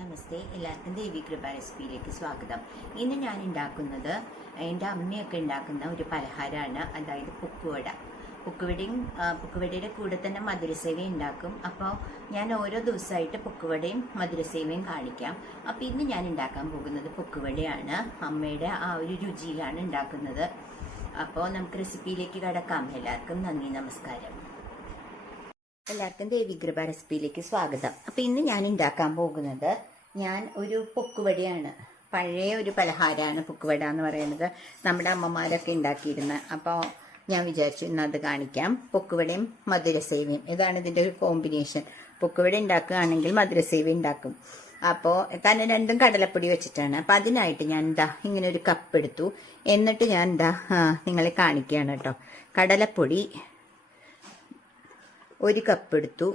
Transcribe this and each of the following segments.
നമസ്തേ, എല്ലാവർക്കും ദേവി കൃപ റെസിപ്പിയിലേക്ക് സ്വാഗതം. ഇന്ന് ഞാൻ ഉണ്ടാക്കുന്നത് എൻ്റെ അമ്മയൊക്കെ ഉണ്ടാക്കുന്ന ഒരു പലഹാരമാണ്, അതായത് പുക്കുവട. പുക്കുവടയുടെ കൂടെ തന്നെ മധുരസേവ ഉണ്ടാക്കും. അപ്പോൾ ഞാൻ ഓരോ ദിവസമായിട്ട് പുക്കുവടയും മധുരസേവയും കാണിക്കാം. അപ്പോൾ ഇന്ന് ഞാൻ ഉണ്ടാക്കാൻ പോകുന്നത് പുക്കുവടയാണ്. അമ്മയുടെ ആ ഒരു രുചിയിലാണ് ഉണ്ടാക്കുന്നത്. അപ്പോൾ നമുക്ക് റെസിപ്പിയിലേക്ക് കടക്കാം. എല്ലാവർക്കും നന്ദി, നമസ്കാരം. എല്ലാവർക്കും ദേവി കൃപ റെസിപ്പിയിലേക്ക് സ്വാഗതം. അപ്പോൾ ഇന്ന് ഞാൻ ഉണ്ടാക്കാൻ പോകുന്നത് ഒരു പൊക്കുവടയാണ്. പഴയ ഒരു പലഹാരമാണ് പൊക്കുവട എന്ന് പറയുന്നത്. നമ്മുടെ അമ്മമാരൊക്കെ ഉണ്ടാക്കിയിരുന്ന. അപ്പോൾ ഞാൻ വിചാരിച്ചു ഇന്ന് അത് കാണിക്കാം. പൊക്കുവടയും മധുരസേവയും, ഇതാണ് ഇതിൻ്റെ ഒരു കോമ്പിനേഷൻ. പൊക്കുവട ഉണ്ടാക്കുകയാണെങ്കിൽ മധുരസേവ ഉണ്ടാക്കും. അപ്പോൾ തന്നെ രണ്ടും കടലപ്പൊടി വെച്ചിട്ടാണ്. അപ്പം അതിനായിട്ട് ഞാൻ ഇങ്ങനെ ഒരു കപ്പ് എടുത്തു. എന്നിട്ട് ഞാൻ നിങ്ങളെ കാണിക്കുകയാണ് കേട്ടോ. കടലപ്പൊടി ഒരു കപ്പ് എടുത്തു.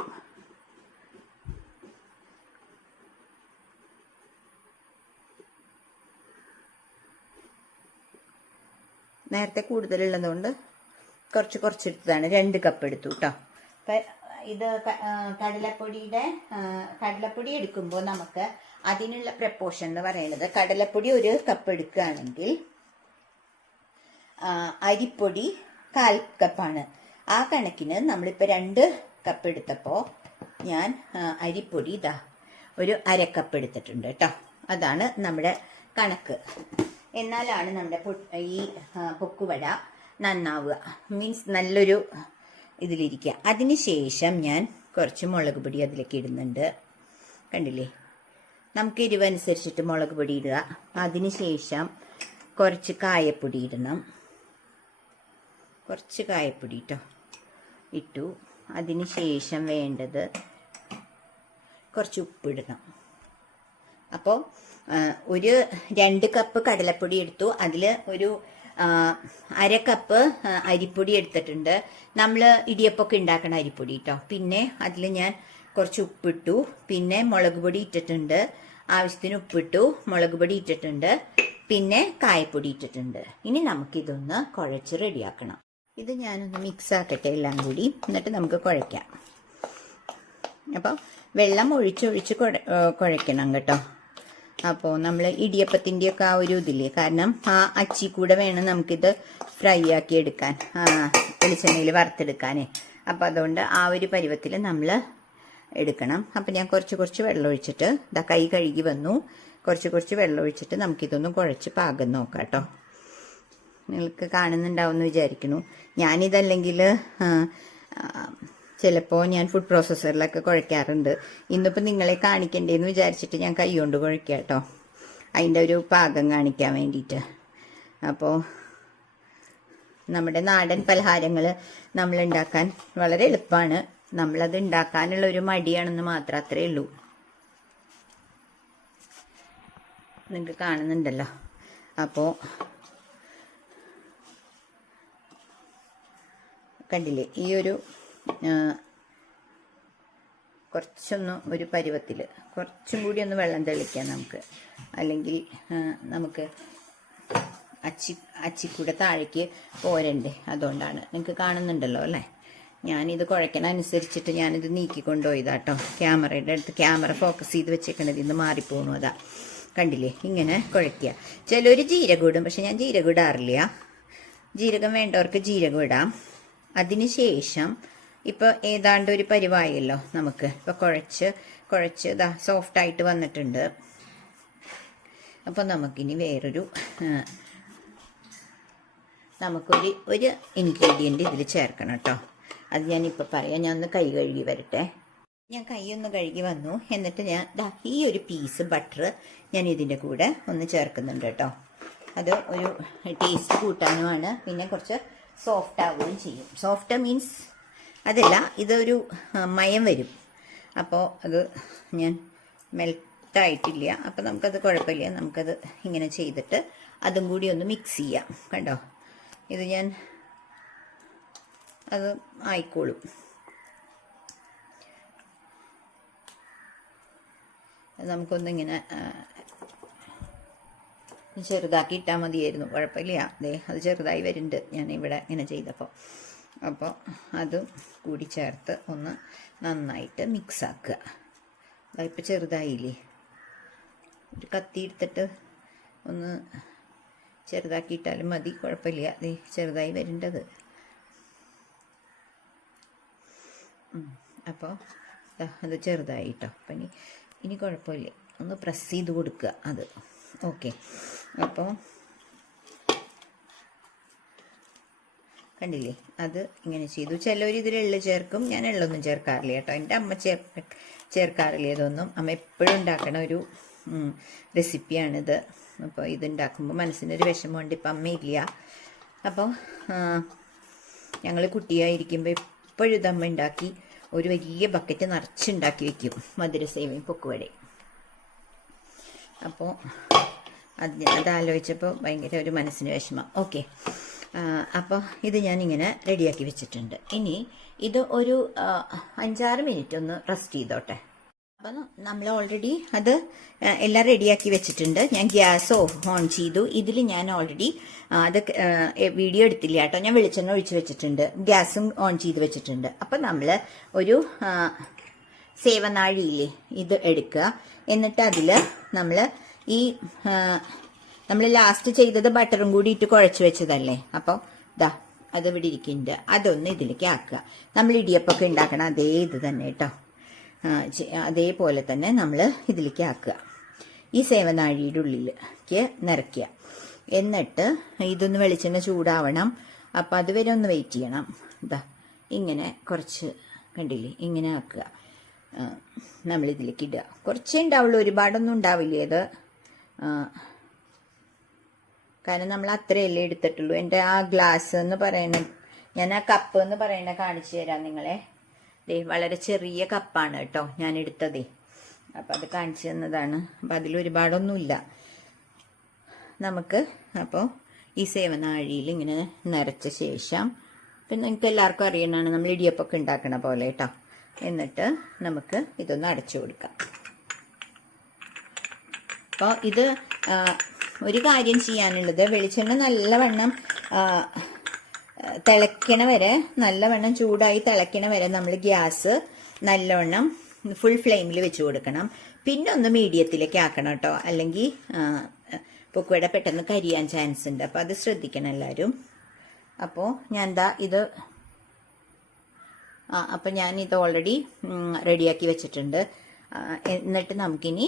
നേരത്തെ കൂടുതലുള്ളതുകൊണ്ട് കുറച്ചെടുത്തതാണ്. 2 കപ്പ് എടുത്തു കേട്ടോ. അപ്പം ഇത് കടലപ്പൊടി എടുക്കുമ്പോൾ നമുക്ക് അതിനുള്ള പ്രപ്പോർഷൻ എന്ന് പറയുന്നത്, കടലപ്പൊടി 1 കപ്പ് എടുക്കുകയാണെങ്കിൽ അരിപ്പൊടി 1/4 കപ്പാണ്. ആ കണക്കിന് നമ്മളിപ്പോൾ 2 കപ്പ് എടുത്തപ്പോൾ ഞാൻ അരിപ്പൊടി ഒരു 1/2 കപ്പ് എടുത്തിട്ടുണ്ട് കേട്ടോ. അതാണ് നമ്മുടെ കണക്ക്. എന്നാലാണ് നമ്മുടെ ഈ പൊക്കുവട നന്നാവുക, മീൻസ് നല്ലൊരു ഇതിലിരിക്കുക. അതിനുശേഷം ഞാൻ കുറച്ച് മുളക് പൊടി അതിലേക്ക് ഇടുന്നുണ്ട്. കണ്ടില്ലേ, നമുക്ക് എരിവനുസരിച്ചിട്ട് മുളക് പൊടി ഇടുക. അതിനുശേഷം കുറച്ച് കായപ്പൊടി ഇടണം. കുറച്ച് കായപ്പൊടി ഇട്ടു. അതിനുശേഷം വേണ്ടത് കുറച്ച് ഉപ്പിടണം. അപ്പോൾ 2 കപ്പ് കടലപ്പൊടി എടുത്തു. അതിൽ 1/2 കപ്പ് അരിപ്പൊടി എടുത്തിട്ടുണ്ട്. നമ്മൾ ഇടിയപ്പമൊക്കെ ഉണ്ടാക്കണ അരിപ്പൊടി കേട്ടോ. പിന്നെ അതിൽ ഞാൻ കുറച്ച് ഉപ്പിട്ടു. പിന്നെ മുളക് പൊടി ഇട്ടിട്ടുണ്ട്, ആവശ്യത്തിന് ഉപ്പിട്ടു, മുളക് പൊടി ഇട്ടിട്ടുണ്ട്, പിന്നെ കായപ്പൊടി ഇട്ടിട്ടുണ്ട്. ഇനി നമുക്കിതൊന്ന് കുഴച്ച് റെഡിയാക്കണം. ഇത് ഞാനൊന്ന് മിക്സ് ആക്കട്ടെ എല്ലാം കൂടി, എന്നിട്ട് നമുക്ക് കുഴയ്ക്കാം. അപ്പോൾ വെള്ളം ഒഴിച്ചൊഴിച്ച് കുഴയ്ക്കണം കേട്ടോ. അപ്പോൾ നമ്മൾ ഇടിയപ്പത്തിൻ്റെയൊക്കെ ആ ഒരു ഇതില്ലേ, കാരണം ആ അച്ചി കൂടെ വേണം നമുക്കിത് ഫ്രൈ ആക്കി എടുക്കാൻ, വെളിച്ചെണ്ണയിൽ വറുത്തെടുക്കാനേ. അപ്പോൾ അതുകൊണ്ട് ആ ഒരു പരുവത്തിൽ നമ്മൾ എടുക്കണം. അപ്പം ഞാൻ കുറച്ച് വെള്ളം ഒഴിച്ചിട്ട് കൈ കഴുകി വന്നു. കുറച്ച് വെള്ളം ഒഴിച്ചിട്ട് നമുക്കിതൊന്ന് കുഴച്ച് പാകം നോക്കാം കേട്ടോ. നിങ്ങൾക്ക് കാണുന്നുണ്ടാവുമെന്ന് വിചാരിക്കുന്നു. ഞാനിതല്ലെങ്കിൽ ചിലപ്പോൾ ഞാൻ ഫുഡ് പ്രോസസ്സറിലൊക്കെ കുഴയ്ക്കാറുണ്ട്. ഇന്നിപ്പോൾ നിങ്ങളെ കാണിക്കണ്ടേന്ന് വിചാരിച്ചിട്ട് ഞാൻ കൈ കൊണ്ട് കുഴയ്ക്കാം കേട്ടോ, അതിൻ്റെ ഒരു പാകം കാണിക്കാൻ വേണ്ടിയിട്ട്. അപ്പോൾ നമ്മുടെ നാടൻ പലഹാരങ്ങൾ നമ്മൾ ഉണ്ടാക്കാൻ വളരെ എളുപ്പമാണ്. നമ്മളത് ഉണ്ടാക്കാനുള്ള ഒരു മടിയാണെന്ന് മാത്രം, അത്രേ ഉള്ളൂ. നിങ്ങൾക്ക് കാണുന്നുണ്ടല്ലോ. അപ്പോൾ കണ്ടില്ലേ, ഈ ഒരു കുറച്ചൊന്ന് ഒരു പരുവത്തിൽ കുറച്ചും കൂടി ഒന്ന് വെള്ളം തെളിക്കാം നമുക്ക്. അല്ലെങ്കിൽ നമുക്ക് അച്ചിക്കൂടെ താഴേക്ക് പോരണ്ടേ, അതുകൊണ്ടാണ്. നിങ്ങൾക്ക് കാണുന്നുണ്ടല്ലോ അല്ലേ. ഞാനിത് കുഴക്കണ അനുസരിച്ചിട്ട് ഞാനിത് നീക്കിക്കൊണ്ടുപോയതാട്ടോ. ക്യാമറയുടെ അടുത്ത് ക്യാമറ ഫോക്കസ് ചെയ്ത് വെച്ചേക്കണത് ഇന്ന് മാറിപ്പോണു. അതാ കണ്ടില്ലേ, ഇങ്ങനെ കുഴയ്ക്കുക. ചിലർ ജീരകം ഇടും, പക്ഷെ ഞാൻ ജീരകം ഇടാറില്ല. ജീരകം വേണ്ടവർക്ക് ജീരകം ഇടാം. അതിനുശേഷം ഇപ്പോൾ ഏതാണ്ട് ഒരു പരിവായല്ലോ നമുക്ക്. ഇപ്പോൾ കുഴച്ച് സോഫ്റ്റായിട്ട് വന്നിട്ടുണ്ട്. അപ്പോൾ നമുക്കിനി നമുക്കൊരു ഇൻഗ്രീഡിയൻറ്റ് ഇതിൽ ചേർക്കണം കേട്ടോ. അത് ഞാനിപ്പോൾ പറയാം. ഞാൻ ഒന്ന് കൈ കഴുകി വരട്ടെ. ഞാൻ കൈ ഒന്ന് കഴുകി വന്നു. എന്നിട്ട് ഞാൻ ഈ ഒരു പീസ് ബട്ടർ ഞാൻ ഇതിൻ്റെ കൂടെ ഒന്ന് ചേർക്കുന്നുണ്ട് കേട്ടോ. അത് ഒരു ടേസ്റ്റ് കൂട്ടാനുമാണ്. പിന്നെ കുറച്ച് സോഫ്റ്റ് ആവുകയും ചെയ്യും. സോഫ്റ്റ് മീൻസ് അതല്ല, ഇതൊരു മയം വരും. അപ്പോൾ അത് ഞാൻ മെൽട്ടായിട്ടില്ല. അപ്പോൾ നമുക്കത് കുഴപ്പമില്ല. നമുക്കത് ഇങ്ങനെ ചെയ്തിട്ട് അതും കൂടി ഒന്ന് മിക്സ് ചെയ്യാം. കണ്ടോ, ഇത് അത് ആയിക്കോളും. നമുക്കൊന്നിങ്ങനെ ചെറുതാക്കി ഇട്ടാൽ മതിയായിരുന്നു, കുഴപ്പമില്ല. അത് ചെറുതായി വരുന്നുണ്ട് ഞാൻ ഇവിടെ ഇങ്ങനെ ചെയ്തപ്പോൾ. അപ്പോൾ അതും കൂടി ചേർത്ത് ഒന്ന് നന്നായിട്ട് മിക്സാക്കുക. അതിപ്പോൾ ചെറുതായില്ലേ, ഒരു കത്തി എടുത്തിട്ട് ഒന്ന് ചെറുതാക്കിയിട്ടാലും മതി, കുഴപ്പമില്ല. അത് ചെറുതായി വരേണ്ടത്. അപ്പോൾ അത് ചെറുതായി കേട്ടോ. അപ്പം ഇനി കുഴപ്പമില്ല, ഒന്ന് പ്രസ് ചെയ്ത് കൊടുക്കുക അത്. ഓക്കെ. അപ്പോൾ കണ്ടില്ലേ, അത് ഇങ്ങനെ ചെയ്തു. ചിലവർ ഇതിൽ എള്ള് ചേർക്കും, ഞാൻ എള്ളൊന്നും ചേർക്കാറില്ല കേട്ടോ. എൻ്റെ അമ്മ ചേർക്കാറില്ല ഇതൊന്നും. അമ്മ എപ്പോഴും ഉണ്ടാക്കണ ഒരു റെസിപ്പിയാണിത്. അപ്പോൾ ഇതുണ്ടാക്കുമ്പോൾ മനസ്സിനൊരു വിഷമമുണ്ട്. ഇപ്പം അമ്മയില്ല. അപ്പോൾ ഞങ്ങൾ കുട്ടിയായിരിക്കുമ്പോൾ എപ്പോഴും ഇതമ്മ ഉണ്ടാക്കി ഒരു വലിയ ബക്കറ്റ് നിറച്ചുണ്ടാക്കി വെക്കും, മധുരസേവയും പൊക്കുവടയും. അപ്പോൾ അതാലോചിച്ചപ്പോൾ ഭയങ്കര ഒരു മനസ്സിന് വിഷമം. ഓക്കെ. അപ്പോൾ ഇത് ഞാനിങ്ങനെ റെഡിയാക്കി വെച്ചിട്ടുണ്ട്. ഇനി ഇത് ഒരു 5-6 മിനിറ്റ് ഒന്ന് റെസ്റ്റ് ചെയ്തോട്ടെ. അപ്പം നമ്മൾ ഓൾറെഡി അത് എല്ലാം റെഡിയാക്കി വെച്ചിട്ടുണ്ട്. ഞാൻ ഗ്യാസ് ഓൺ ചെയ്തു. ഇതിൽ ഞാൻ ഓൾറെഡി അത് വീഡിയോ എടുത്തില്ല കേട്ടോ. ഞാൻ വെളിച്ചെണ്ണ ഒഴിച്ച് വെച്ചിട്ടുണ്ട്, ഗ്യാസും ഓൺ ചെയ്ത് വെച്ചിട്ടുണ്ട്. അപ്പം നമ്മൾ ഒരു സേവനാഴിയില്ലേ ഇത് എടുക്കുക. എന്നിട്ട് അതിൽ നമ്മൾ നമ്മൾ ലാസ്റ്റ് ചെയ്തത് ബട്ടറും കൂടി ഇട്ട് കുഴച്ച് വെച്ചതല്ലേ. അപ്പോൾ ദാ അത് ഇവിടെ ഇരിക്കുന്നുണ്ട്. അതൊന്ന് ഇതിലേക്ക് ആക്കുക. നമ്മൾ ഇടിയപ്പൊക്കെ ഉണ്ടാക്കണം അതേ ഇത് തന്നെ കേട്ടോ. അതേപോലെ തന്നെ നമ്മൾ ഇതിലേക്ക് ആക്കുക. ഈ സേവനാഴിയുടെ ഉള്ളിലേക്ക് നിറയ്ക്കുക. എന്നിട്ട് ഇതൊന്ന് വെളിച്ചെണ്ണ ചൂടാവണം. അപ്പം അതുവരെ ഒന്ന് വെയിറ്റ് ചെയ്യണം. ഇതാ ഇങ്ങനെ കുറച്ച് കണ്ടില്ലേ, ഇങ്ങനെ ആക്കുക. നമ്മളിതിലേക്ക് ഇടുക. കുറച്ചേ ഉണ്ടാവുള്ളൂ, ഒരുപാടൊന്നും ഉണ്ടാവില്ല ഇത്. കാരണം നമ്മൾ അത്രയല്ലേ എടുത്തിട്ടുള്ളൂ. എൻ്റെ ആ ഗ്ലാസ് എന്ന് പറയുന്ന, ഞാൻ ആ കപ്പ് എന്ന് പറയുന്ന കാണിച്ചു തരാം നിങ്ങളെ. വളരെ ചെറിയ കപ്പാണ് കേട്ടോ ഞാൻ എടുത്തതേ. അപ്പം അത് കാണിച്ചു തന്നതാണ്. അപ്പം അതിൽ ഒരുപാടൊന്നുമില്ല നമുക്ക്. അപ്പോൾ ഈ സേവനാഴിയിൽ ഇങ്ങനെ നിറച്ച ശേഷം, പിന്നെ നിങ്ങൾക്ക് എല്ലാവർക്കും അറിയണതാണ് നമ്മൾ ഇടിയപ്പൊക്കെ ഉണ്ടാക്കണ പോലെ കേട്ടോ. എന്നിട്ട് നമുക്ക് ഇതൊന്ന് അടച്ചു കൊടുക്കാം. അപ്പോൾ ഇത് ഒരു കാര്യം ചെയ്യാനുള്ളത്, വെളിച്ചെണ്ണ നല്ലവണ്ണം തിളയ്ക്കണ വരെ, നല്ലവണ്ണം ചൂടായി തിളയ്ക്കണ വരെ നമ്മൾ ഗ്യാസ് നല്ലവണ്ണം ഫുൾ ഫ്ലെയിമിൽ വെച്ച് കൊടുക്കണം. പിന്നെ ഒന്ന് മീഡിയത്തിലേക്ക് ആക്കണം കേട്ടോ, അല്ലെങ്കിൽ പൊക്കുവട പെട്ടെന്ന് കരിയാൻ ചാൻസ് ഉണ്ട്. അപ്പോൾ അത് ശ്രദ്ധിക്കണം എല്ലാവരും. അപ്പോൾ ഞാൻ ഞാനിത് ഓൾറെഡി റെഡിയാക്കി വെച്ചിട്ടുണ്ട്. എന്നിട്ട് നമുക്കിനി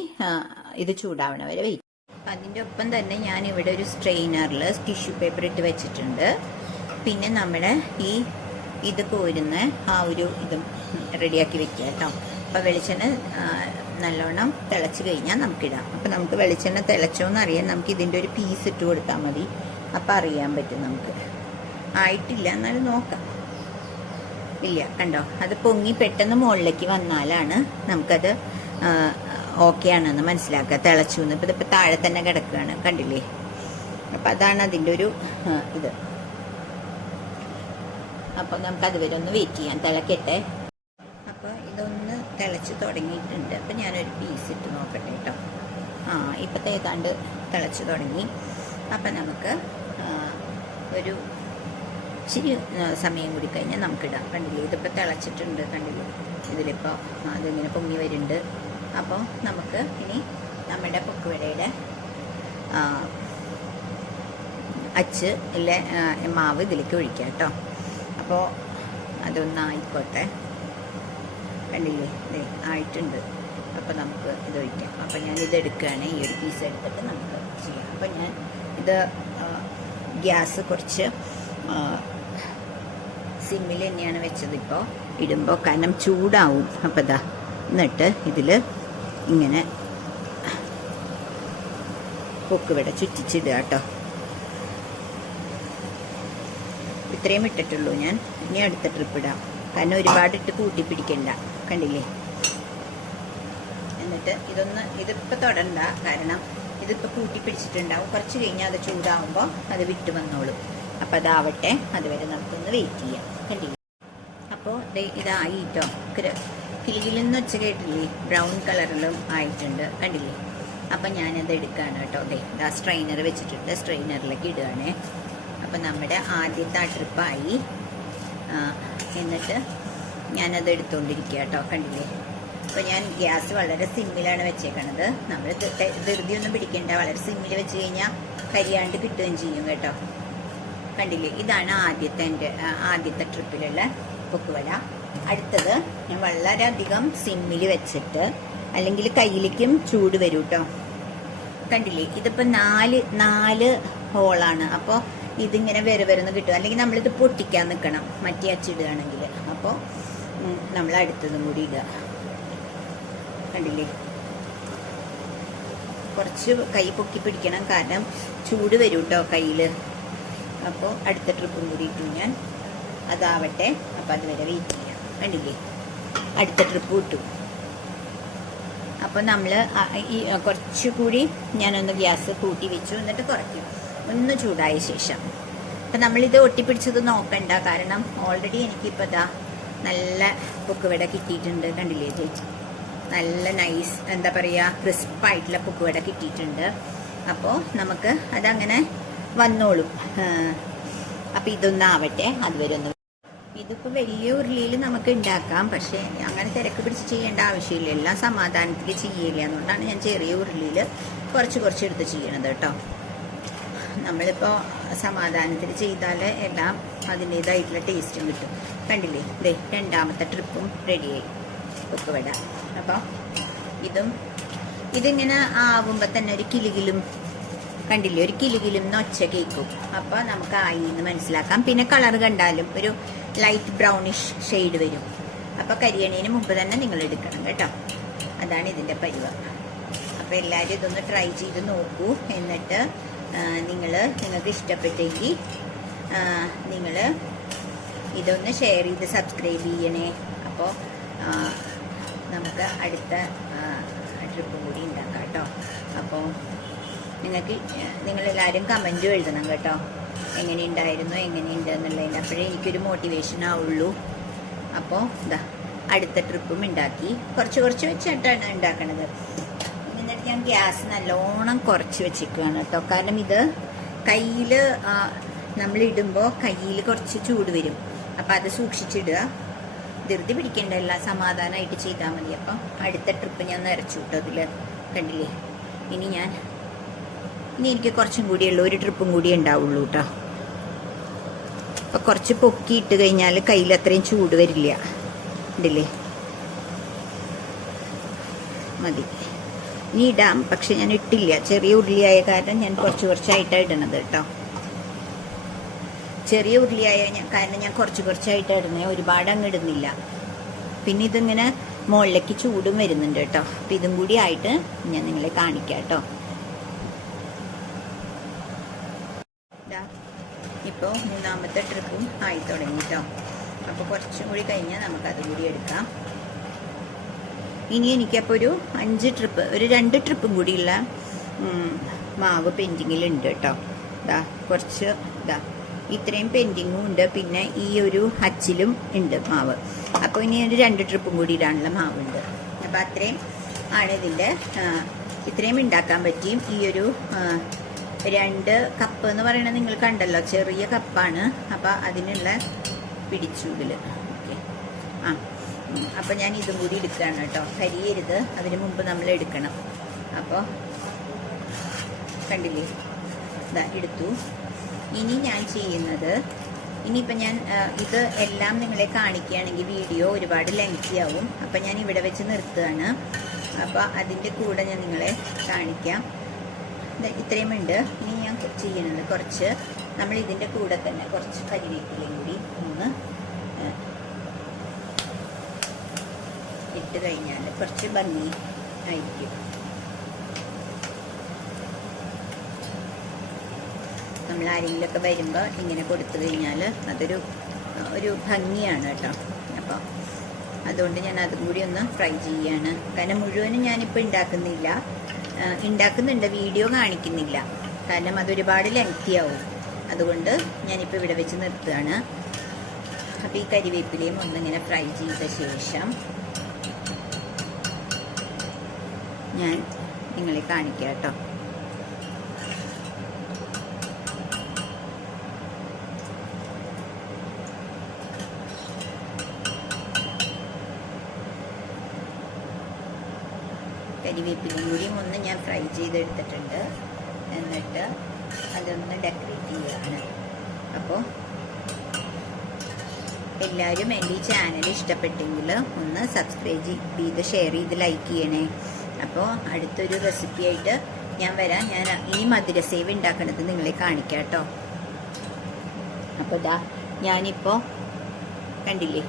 ഇത് ചൂടാവണ വരെ വെയിറ്റ്. അതിൻ്റെ ഒപ്പം തന്നെ ഞാനിവിടെ ഒരു സ്ട്രെയിനറിൽ ടിഷ്യൂ പേപ്പർ ഇട്ട് വെച്ചിട്ടുണ്ട്. പിന്നെ നമ്മുടെ ഇത് കോരുന്ന ആ ഒരു ഇതും റെഡിയാക്കി വെക്കുക കേട്ടോ. അപ്പോൾ വെളിച്ചെണ്ണ നല്ലോണം തിളച്ച് കഴിഞ്ഞാൽ നമുക്കിടാം. അപ്പോൾ നമുക്ക് വെളിച്ചെണ്ണ തിളച്ചോന്ന് അറിയാൻ നമുക്ക് ഇതിൻ്റെ ഒരു പീസ് ഇട്ട് കൊടുത്താൽ മതി. അപ്പോൾ അറിയാൻ പറ്റും നമുക്ക്. ആയിട്ടില്ല എന്നാലും നോക്കാം. ഇല്ല കണ്ടോ, അത് പൊങ്ങി പെട്ടെന്ന് മുകളിലേക്ക് വന്നാലാണ് നമുക്കത് ഓക്കെ ആണെന്ന് മനസ്സിലാക്കുക. തിളച്ചു എന്ന്. ഇപ്പോൾ ഇതിപ്പോൾ താഴെ തന്നെ കിടക്കുകയാണ്, കണ്ടില്ലേ. അപ്പം അതാണ് അതിൻ്റെ ഒരു ഇത്. അപ്പോൾ നമുക്കത് വരെ ഒന്ന് വെയിറ്റ് ചെയ്യാം, തിളക്കട്ടെ. അപ്പോൾ ഇതൊന്ന് തിളച്ച് തുടങ്ങിയിട്ടുണ്ട്. അപ്പം ഞാനൊരു പീസ് ഇട്ട് നോക്കട്ടെ കേട്ടോ. ഇപ്പോഴത്തെ ഏതാണ്ട് തിളച്ച് തുടങ്ങി. അപ്പം നമുക്ക് ഒരു ഇച്ചിരി സമയം കൂടി കഴിഞ്ഞാൽ നമുക്കിടാം. കണ്ടില്ലേ, ഇതിപ്പോൾ തിളച്ചിട്ടുണ്ട്. കണ്ടില്ലേ, ഇതിലിപ്പോൾ അതിങ്ങനെ പൊങ്ങി വരുന്നുണ്ട്. അപ്പോൾ നമുക്ക് ഇനി നമ്മുടെ പൊക്കുവടയുടെ അച്ച് ഇല്ല മാവ് ഇതിലേക്ക് ഒഴിക്കാം കേട്ടോ. അപ്പോൾ അതൊന്നായിക്കോട്ടെ. കണ്ടില്ലേ, ഇതേ ആയിട്ടുണ്ട്. അപ്പോൾ നമുക്ക് ഇത് ഒഴിക്കാം. അപ്പോൾ ഞാൻ ഇതെടുക്കുകയാണ്, ഈ ഒരു പീസ് എടുത്തിട്ട് നമുക്ക് ചെയ്യാം. അപ്പോൾ ഞാൻ ഇത് ഗ്യാസ് കുറച്ച് സിമ്മിൽ തന്നെയാണ് വെച്ചത് ഇപ്പോൾ ഇടുമ്പോൾ, കാരണം ചൂടാവും. അപ്പോൾ ഇതാ എന്നിട്ട് ഇതിൽ ഇങ്ങനെ പൊക്കുവട ചുറ്റിച്ചിടുക കേട്ടോ. ഇത്രയും ഇട്ടിട്ടുള്ളൂ ഞാൻ. ഇനി അടുത്ത ട്രിപ്പ് ഇടാം, കാരണം ഒരുപാട് ഇട്ട് കൂട്ടി പിടിക്കണ്ട. കണ്ടില്ലേ. എന്നിട്ട് ഇതിപ്പോൾ തൊടണ്ട, കാരണം ഇതിപ്പോൾ കൂട്ടി പിടിച്ചിട്ടുണ്ടാവും. കുറച്ച് കഴിഞ്ഞാൽ അത് ചൂടാവുമ്പോൾ അത് വിട്ട് വന്നോളും. അപ്പം അതാവട്ടെ, അതുവരെ നമുക്കൊന്ന് വെയിറ്റ് ചെയ്യാം. കണ്ടില്ലേ. അപ്പോൾ ഇതായി കേട്ടോ. കിളികിലെന്ന് വെച്ച് കേട്ടില്ലേ, ബ്രൗൺ കളറിലും ആയിട്ടുണ്ട്. കണ്ടില്ലേ. അപ്പം ഞാനത് എടുക്കുകയാണ് കേട്ടോ. ഇതാ സ്ട്രെയിനർ വെച്ചിട്ടുണ്ട്, സ്ട്രെയിനറിലേക്ക് ഇടുകയാണേ. അപ്പം നമ്മുടെ ആദ്യത്തെ ആ ട്രിപ്പായി. എന്നിട്ട് ഞാനത് എടുത്തുകൊണ്ടിരിക്കുക കേട്ടോ. കണ്ടില്ലേ. അപ്പോൾ ഞാൻ ഗ്യാസ് വളരെ സിമ്മിലാണ് വെച്ചേക്കണത്. നമ്മൾ ധൃതിയൊന്നും പിടിക്കേണ്ട, വളരെ സിമ്മിൽ വെച്ച് കഴിഞ്ഞാൽ കരിയാണ്ട് കിട്ടുകയും ചെയ്യും കേട്ടോ. കണ്ടില്ലേ, ഇതാണ് ആദ്യത്തെ ട്രിപ്പിലുള്ള പൊക്കുവട. അടുത്തത് ഞാൻ വളരെയധികം സിമ്മിൽ വെച്ചിട്ട്, അല്ലെങ്കിൽ കയ്യിലേക്കും ചൂട് വരും കേട്ടോ. കണ്ടില്ലേ, ഇതിപ്പോൾ നാല് ഹോളാണ്. അപ്പോൾ ഇതിങ്ങനെ വെറുന്ന് കിട്ടും. അല്ലെങ്കിൽ നമ്മളിത് പൊട്ടിക്കാൻ നിൽക്കണം മറ്റേ അച്ചിടുകയാണെങ്കിൽ. അപ്പോൾ നമ്മൾ അടുത്തതും കൂടി ഇടുക. കണ്ടില്ലേ, കുറച്ച് കൈ പൊക്കി പിടിക്കണം, കാരണം ചൂട് വരും കേട്ടോ കയ്യിൽ. അപ്പോൾ അടുത്ത ട്രിപ്പും കൂടി ഇട്ടു ഞാൻ. അതാവട്ടെ, അപ്പോൾ അതുവരെ വെയിറ്റ് ചെയ്യാം. കണ്ടില്ലേ, അടുത്ത ട്രിപ്പ് ഇട്ടു. അപ്പോൾ നമ്മൾ ഈ കുറച്ചുകൂടി ഞാനൊന്ന് ഗ്യാസ് കൂട്ടി വെച്ചു, എന്നിട്ട് കുറയ്ക്കും ഒന്ന് ചൂടായ ശേഷം. അപ്പം നമ്മളിത് ഒട്ടിപ്പിടിച്ചത് നോക്കണ്ട, കാരണം ഓൾറെഡി എനിക്കിപ്പോൾ ഇതാ നല്ല പൊക്കുവട കിട്ടിയിട്ടുണ്ട്. കണ്ടില്ലേ, ഇത് നല്ല നൈസ്, എന്താ പറയുക, ക്രിസ്പായിട്ടുള്ള പൊക്കുവട കിട്ടിയിട്ടുണ്ട്. അപ്പോൾ നമുക്ക് അതങ്ങനെ വന്നോളും. അപ്പം ഇതൊന്നാവട്ടെ, അതുവരെ ഒന്ന്. ഇതിപ്പോൾ വലിയ ഉരുളിയിൽ നമുക്ക് ഉണ്ടാക്കാം, പക്ഷേ അങ്ങനെ തിരക്ക് പിടിച്ച് ചെയ്യേണ്ട ആവശ്യമില്ല. എല്ലാം സമാധാനത്തിൽ ചെയ്യില്ല, അതുകൊണ്ടാണ് ഞാൻ ചെറിയ ഉരുളിയിൽ കുറച്ച് എടുത്ത് ചെയ്യണത് കേട്ടോ. നമ്മളിപ്പോൾ സമാധാനത്തിൽ ചെയ്താൽ എല്ലാം അതിൻ്റേതായിട്ടുള്ള ടേസ്റ്റും കിട്ടും. കണ്ടില്ലേ, ദേ രണ്ടാമത്തെ ട്രിപ്പും റെഡിയായി പൊക്കുവട. അപ്പോൾ ഇതിങ്ങനെ ആവുമ്പോൾ തന്നെ ഒരു കിലുകിലും, കണ്ടില്ലേ, ഒരു കിലുകിലും ഒച്ച കേൾക്കും. അപ്പോൾ നമുക്ക് ആയി എന്ന് മനസ്സിലാക്കാം. പിന്നെ കളർ കണ്ടാലും ഒരു ലൈറ്റ് ബ്രൗണിഷ് ഷെയ്ഡ് വരും. അപ്പോൾ കരിയണീന് മുമ്പ് തന്നെ നിങ്ങൾ എടുക്കണം കേട്ടോ. അതാണ് ഇതിൻ്റെ പരിവം. അപ്പോൾ എല്ലാവരും ഇതൊന്ന് ട്രൈ ചെയ്ത് നോക്കൂ. എന്നിട്ട് നിങ്ങൾക്ക് ഇഷ്ടപ്പെട്ടെങ്കിൽ നിങ്ങൾ ഇതൊന്ന് ഷെയർ ചെയ്ത് സബ്സ്ക്രൈബ് ചെയ്യണേ. അപ്പോൾ നമുക്ക് അടുത്ത ട്രിപ്പും കൂടി ഉണ്ടാക്കാം കേട്ടോ. അപ്പോൾ നിങ്ങളെല്ലാവരും കമൻറ്റും എഴുതണം കേട്ടോ, എങ്ങനെയുണ്ടായിരുന്നു, എങ്ങനെയുണ്ട് എന്നുള്ളതിൻ്റെ. അപ്പോഴേ എനിക്കൊരു മോട്ടിവേഷൻ ആവുള്ളൂ. അപ്പോൾ ഇതാ അടുത്ത ട്രിപ്പും ഉണ്ടാക്കി. കുറച്ച് വെച്ചിട്ടാണ് ഉണ്ടാക്കണത്. എന്നിട്ട് ഞാൻ ഗ്യാസ് നല്ലോണം കുറച്ച് വെച്ചിരിക്കുകയാണ് കേട്ടോ. കാരണം ഇത് കയ്യിൽ നമ്മളിടുമ്പോൾ കയ്യിൽ കുറച്ച് ചൂട് വരും. അപ്പം അത് സൂക്ഷിച്ചിടുക, ധൃതി പിടിക്കേണ്ട, എല്ലാം സമാധാനമായിട്ട് ചെയ്താൽ മതി. അപ്പം അടുത്ത ട്രിപ്പ് ഞാൻ നിറച്ചു കേട്ടോ അതിൽ. കണ്ടില്ലേ, ഇനി എനിക്ക് കുറച്ചും കൂടിയുള്ള ഒരു ട്രിപ്പും കൂടി ഉണ്ടാവുള്ളൂ കേട്ടോ. അപ്പം കുറച്ച് പൊക്കിയിട്ട് കഴിഞ്ഞാൽ കയ്യിൽ അത്രയും ചൂട് വരില്ല. ഉണ്ടല്ലേ, മതി. ഇനി ഇടാം, പക്ഷെ ഞാൻ ഇട്ടില്ല. ചെറിയ ഉരുളിയായ കാരണം ഞാൻ കുറച്ചായിട്ടാണ് ഇടണത് കേട്ടോ. ചെറിയ ഉരുളിയായ കാരണം ഞാൻ കുറച്ചായിട്ടാണ് ഇടുന്നത്, ഒരുപാട് അങ്ങ് ഇടുന്നില്ല. പിന്നെ ഇതിങ്ങനെ മുകളിലേക്ക് ചൂടും വരുന്നുണ്ട് കേട്ടോ. അപ്പം ഇതും കൂടി ആയിട്ട് ഞാൻ നിങ്ങളെ കാണിക്കാം കേട്ടോ. ഇപ്പോൾ മൂന്നാമത്തെ ട്രിപ്പും ആയി തുടങ്ങി കേട്ടോ. അപ്പോൾ കുറച്ചും കൂടി കഴിഞ്ഞാൽ നമുക്കതും കൂടി എടുക്കാം. ഇനി എനിക്കപ്പോൾ ഒരു 5 ട്രിപ്പ്, ഒരു 2 ട്രിപ്പും കൂടിയുള്ള മാവ് പെൻഡിങ്ങിലുണ്ട് കേട്ടോ. കുറച്ച് ഇത്രയും പെൻഡിങ്ങും ഉണ്ട്, പിന്നെ ഈ ഒരു അച്ചിലും ഉണ്ട് മാവ്. അപ്പോൾ ഇനി ഒരു 2 ട്രിപ്പും കൂടി ഇടാനുള്ള മാവുണ്ട്. അപ്പോൾ അത്രയും ആണ് ഇതിൻ്റെ. ഇത്രയും ഉണ്ടാക്കാൻ പറ്റിയും. ഈ ഒരു 2 കപ്പ് എന്ന് പറയുന്നത് നിങ്ങൾ കണ്ടല്ലോ, ചെറിയ കപ്പാണ്. അപ്പോൾ അതിനുള്ള പിടിച്ചൂതിൽ. ഓക്കെ, അപ്പോൾ ഞാൻ ഇതും കൂടി എടുക്കുകയാണ് കേട്ടോ. കരിയരുത്, അതിന് മുമ്പ് നമ്മൾ എടുക്കണം. അപ്പോൾ കണ്ടില്ലേ, എടുത്തു. ഇനി ഞാൻ ചെയ്യുന്നത്, ഇനിയിപ്പോൾ ഞാൻ ഇത് എല്ലാം നിങ്ങളെ കാണിക്കുകയാണെങ്കിൽ വീഡിയോ ഒരുപാട് ലെങ്തി ആവും. അപ്പം ഞാൻ ഇവിടെ വെച്ച് നിർത്തുകയാണ്. അപ്പോൾ അതിൻ്റെ കൂടെ ഞാൻ നിങ്ങളെ കാണിക്കാം. ഇത്രയും ഉണ്ട്. ഇനി ഞാൻ ചെയ്യണത് കുറച്ച് നമ്മൾ ഇതിൻ്റെ കൂടെ തന്നെ കുറച്ച് കരിവേപ്പിലയും കൂടി ഒന്ന് ഇട്ട് കഴിഞ്ഞാൽ കുറച്ച് ഭംഗി ആയിരിക്കും. നമ്മൾ ആരെങ്കിലുമൊക്കെ വരുമ്പോൾ ഇങ്ങനെ കൊടുത്തു കഴിഞ്ഞാൽ അതൊരു ഭംഗിയാണ് കേട്ടോ. അപ്പോൾ അതുകൊണ്ട് ഞാൻ അതും കൂടി ഒന്ന് ഫ്രൈ ചെയ്യുകയാണ്. കാരണം മുഴുവനും ഞാനിപ്പോൾ ഉണ്ടാക്കുന്നുണ്ട്, വീഡിയോ കാണിക്കുന്നില്ല, കാരണം അതൊരുപാട് ലെങ്തി ആവും. അതുകൊണ്ട് ഞാനിപ്പോൾ ഇവിടെ വെച്ച് നിർത്തുകയാണ്. അപ്പോൾ ഈ കരിവേപ്പിലയും ഒന്നിങ്ങനെ ഫ്രൈ ചെയ്ത ശേഷം ഞാൻ നിങ്ങളെ കാണിക്കാം കേട്ടോ. ആര്യവേപ്പിലും കൂടിയും ഒന്ന് ഞാൻ ഫ്രൈ ചെയ്തെടുത്തിട്ടുണ്ട്. എന്നിട്ട് അതൊന്ന് ഡെക്കറേറ്റ് ചെയ്യുകയാണ്. അപ്പോൾ എല്ലാവരും എൻ്റെ ഈ ചാനൽ ഇഷ്ടപ്പെട്ടെങ്കിൽ ഒന്ന് സബ്സ്ക്രൈബ് ചെയ്ത് ഷെയർ ചെയ്ത് ലൈക്ക് ചെയ്യണേ. അപ്പോൾ അടുത്തൊരു റെസിപ്പി ആയിട്ട് ഞാൻ വരാം. ഞാൻ ഈ മധുരസേവ് ഉണ്ടാക്കണത് നിങ്ങളെ കാണിക്കാം കേട്ടോ. അപ്പോൾ ഇതാ ഞാനിപ്പോൾ കണ്ടില്ലേ,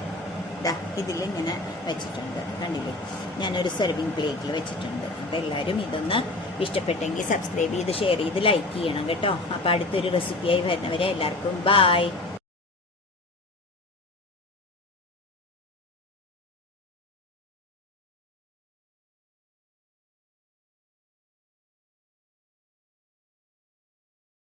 ഇതാ ഇതിലിങ്ങനെ വെച്ചിട്ടുണ്ട്, കണ്ടില്ലേ, ഞാനൊരു സെർവിങ് പ്ലേറ്റിൽ വെച്ചിട്ടുണ്ട്. അപ്പോൾ എല്ലാവരും ഇതൊന്ന് ഇഷ്ടപ്പെട്ടെങ്കിൽ സബ്സ്ക്രൈബ് ചെയ്ത് ഷെയർ ചെയ്ത് ലൈക്ക് ചെയ്യണം കേട്ടോ. അപ്പോൾ അടുത്തൊരു റെസിപ്പിയായി വരുന്നവരെ എല്ലാവർക്കും ബായ്.